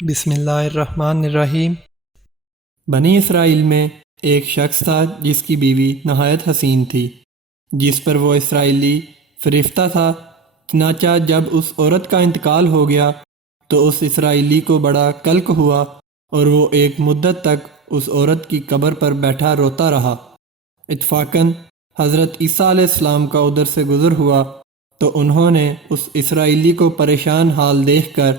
بسم اللہ الرحمن الرحیم۔ بنی اسرائیل میں ایک شخص تھا جس کی بیوی نہایت حسین تھی، جس پر وہ اسرائیلی فریفتہ تھا۔ چنانچہ جب اس عورت کا انتقال ہو گیا تو اس اسرائیلی کو بڑا کلک ہوا اور وہ ایک مدت تک اس عورت کی قبر پر بیٹھا روتا رہا۔ اتفاقاً حضرت عیسیٰ علیہ السلام کا ادھر سے گزر ہوا تو انہوں نے اس اسرائیلی کو پریشان حال دیکھ کر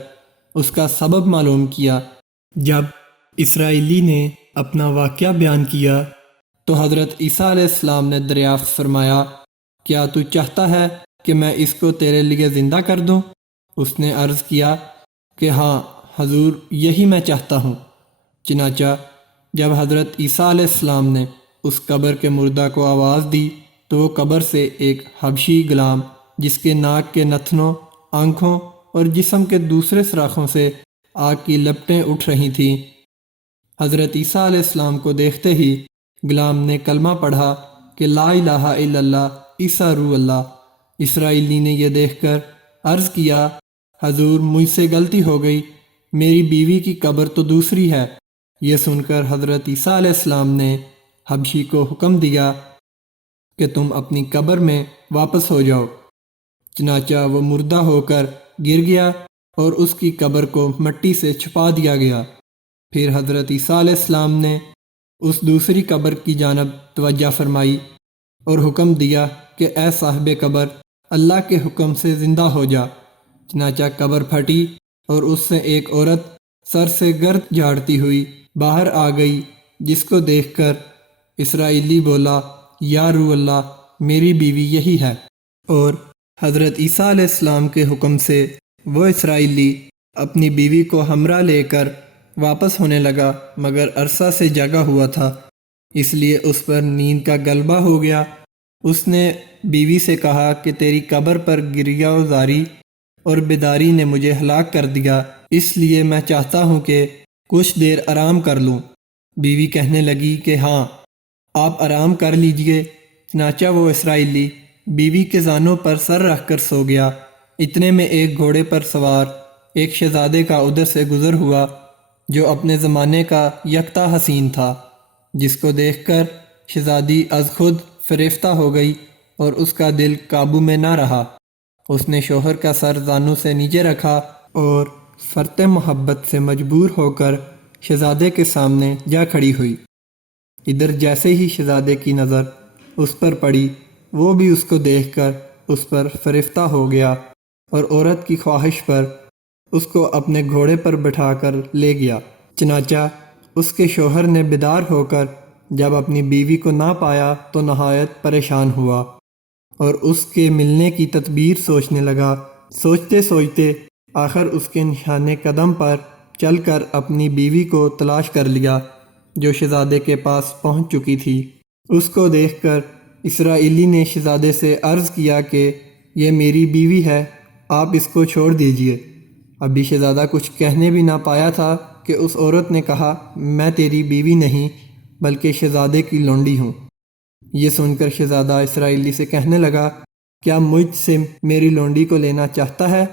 اس کا سبب معلوم کیا۔ جب اسرائیلی نے اپنا واقعہ بیان کیا تو حضرت عیسیٰ علیہ السلام نے دریافت فرمایا، کیا تو چاہتا ہے کہ میں اس کو تیرے لیے زندہ کر دوں؟ اس نے عرض کیا کہ ہاں حضور، یہی میں چاہتا ہوں۔ چنانچہ جب حضرت عیسیٰ علیہ السلام نے اس قبر کے مردہ کو آواز دی تو وہ قبر سے ایک حبشی غلام، جس کے ناک کے نتنوں، آنکھوں اور جسم کے دوسرے سوراخوں سے آگ کی لپٹیں اٹھ رہی تھیں، حضرت عیسیٰ علیہ السلام کو دیکھتے ہی غلام نے کلمہ پڑھا کہ لا الہ الا اللہ عیسیٰ روح اللہ۔ اسرائیلی نے یہ دیکھ کر عرض کیا، حضور مجھ سے غلطی ہو گئی، میری بیوی کی قبر تو دوسری ہے۔ یہ سن کر حضرت عیسیٰ علیہ السلام نے حبشی کو حکم دیا کہ تم اپنی قبر میں واپس ہو جاؤ۔ چنانچہ وہ مردہ ہو کر گر گیا اور اس کی قبر کو مٹی سے چھپا دیا گیا۔ پھر حضرت عیسیٰ علیہ السلام نے اس دوسری قبر کی جانب توجہ فرمائی اور حکم دیا کہ اے صاحب قبر، اللہ کے حکم سے زندہ ہو جا۔ چنانچہ قبر پھٹی اور اس سے ایک عورت سر سے گرد جھاڑتی ہوئی باہر آ گئی، جس کو دیکھ کر اسرائیلی بولا، یا روح اللہ، میری بیوی یہی ہے۔ اور حضرت عیسیٰ علیہ السلام کے حکم سے وہ اسرائیلی اپنی بیوی کو ہمراہ لے کر واپس ہونے لگا، مگر عرصہ سے جاگا ہوا تھا، اس لیے اس پر نیند کا غلبہ ہو گیا۔ اس نے بیوی سے کہا کہ تیری قبر پر گریہ و زاری اور بیداری نے مجھے ہلاک کر دیا، اس لیے میں چاہتا ہوں کہ کچھ دیر آرام کر لوں۔ بیوی کہنے لگی کہ ہاں، آپ آرام کر لیجئے۔ چنانچہ وہ اسرائیلی بیوی کے زانوں پر سر رکھ کر سو گیا۔ اتنے میں ایک گھوڑے پر سوار ایک شہزادے کا ادھر سے گزر ہوا جو اپنے زمانے کا یکتا حسین تھا، جس کو دیکھ کر شہزادی از خود فریفتہ ہو گئی اور اس کا دل قابو میں نہ رہا۔ اس نے شوہر کا سر زانوں سے نیچے رکھا اور فرط محبت سے مجبور ہو کر شہزادے کے سامنے جا کھڑی ہوئی۔ ادھر جیسے ہی شہزادے کی نظر اس پر پڑی، وہ بھی اس کو دیکھ کر اس پر فریفتہ ہو گیا اور عورت کی خواہش پر اس کو اپنے گھوڑے پر بٹھا کر لے گیا۔ چنانچہ اس کے شوہر نے بیدار ہو کر جب اپنی بیوی کو نہ پایا تو نہایت پریشان ہوا اور اس کے ملنے کی تدبیر سوچنے لگا۔ سوچتے سوچتے آخر اس کے نشانے قدم پر چل کر اپنی بیوی کو تلاش کر لیا، جو شہزادے کے پاس پہنچ چکی تھی۔ اس کو دیکھ کر اسرائیلی نے شہزادے سے عرض کیا کہ یہ میری بیوی ہے، آپ اس کو چھوڑ دیجئے۔ ابھی شہزادہ کچھ کہنے بھی نہ پایا تھا کہ اس عورت نے کہا، میں تیری بیوی نہیں بلکہ شہزادے کی لونڈی ہوں۔ یہ سن کر شہزادہ اسرائیلی سے کہنے لگا، کیا مجھ سے میری لونڈی کو لینا چاہتا ہے؟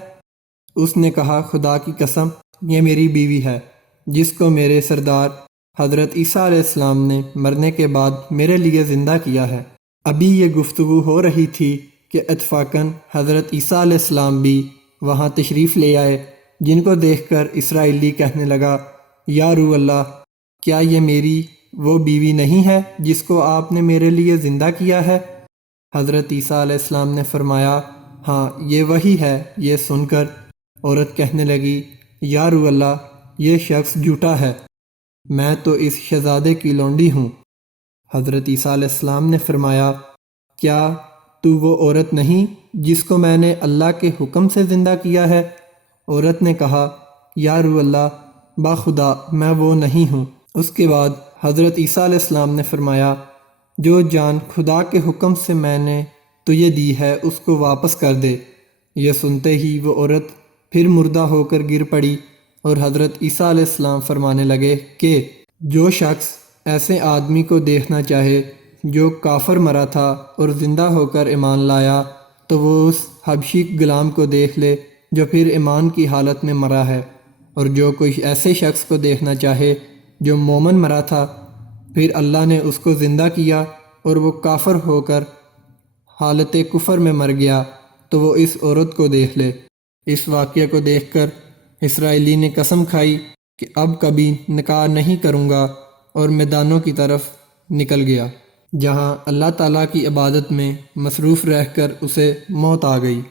اس نے کہا، خدا کی قسم، یہ میری بیوی ہے، جس کو میرے سردار حضرت عیسیٰ علیہ السلام نے مرنے کے بعد میرے لیے زندہ کیا ہے۔ ابھی یہ گفتگو ہو رہی تھی کہ اتفاقاً حضرت عیسیٰ علیہ السلام بھی وہاں تشریف لے آئے، جن کو دیکھ کر اسرائیلی کہنے لگا، یا روح اللہ، کیا یہ میری وہ بیوی نہیں ہے جس کو آپ نے میرے لیے زندہ کیا ہے؟ حضرت عیسیٰ علیہ السلام نے فرمایا، ہاں یہ وہی ہے۔ یہ سن کر عورت کہنے لگی، یا روح اللہ، یہ شخص جھوٹا ہے، میں تو اس شہزادے کی لونڈی ہوں۔ حضرت عیسیٰ علیہ السلام نے فرمایا، کیا تو وہ عورت نہیں جس کو میں نے اللہ کے حکم سے زندہ کیا ہے؟ عورت نے کہا، یا روح اللہ، باخدا میں وہ نہیں ہوں۔ اس کے بعد حضرت عیسیٰ علیہ السلام نے فرمایا، جو جان خدا کے حکم سے میں نے تجھے دی ہے اس کو واپس کر دے۔ یہ سنتے ہی وہ عورت پھر مردہ ہو کر گر پڑی اور حضرت عیسیٰ علیہ السلام فرمانے لگے کہ جو شخص ایسے آدمی کو دیکھنا چاہے جو کافر مرا تھا اور زندہ ہو کر ایمان لایا، تو وہ اس حبشی غلام کو دیکھ لے جو پھر ایمان کی حالت میں مرا ہے اور جو کوئی ایسے شخص کو دیکھنا چاہے جو مومن مرا تھا پھر اللہ نے اس کو زندہ کیا اور وہ کافر ہو کر حالت کفر میں مر گیا تو وہ اس عورت کو دیکھ لے۔ اس واقعہ کو دیکھ کر اسرائیلی نے قسم کھائی کہ اب کبھی نکاح نہیں کروں گا اور میدانوں کی طرف نکل گیا، جہاں اللہ تعالیٰ کی عبادت میں مصروف رہ کر اسے موت آ گئی۔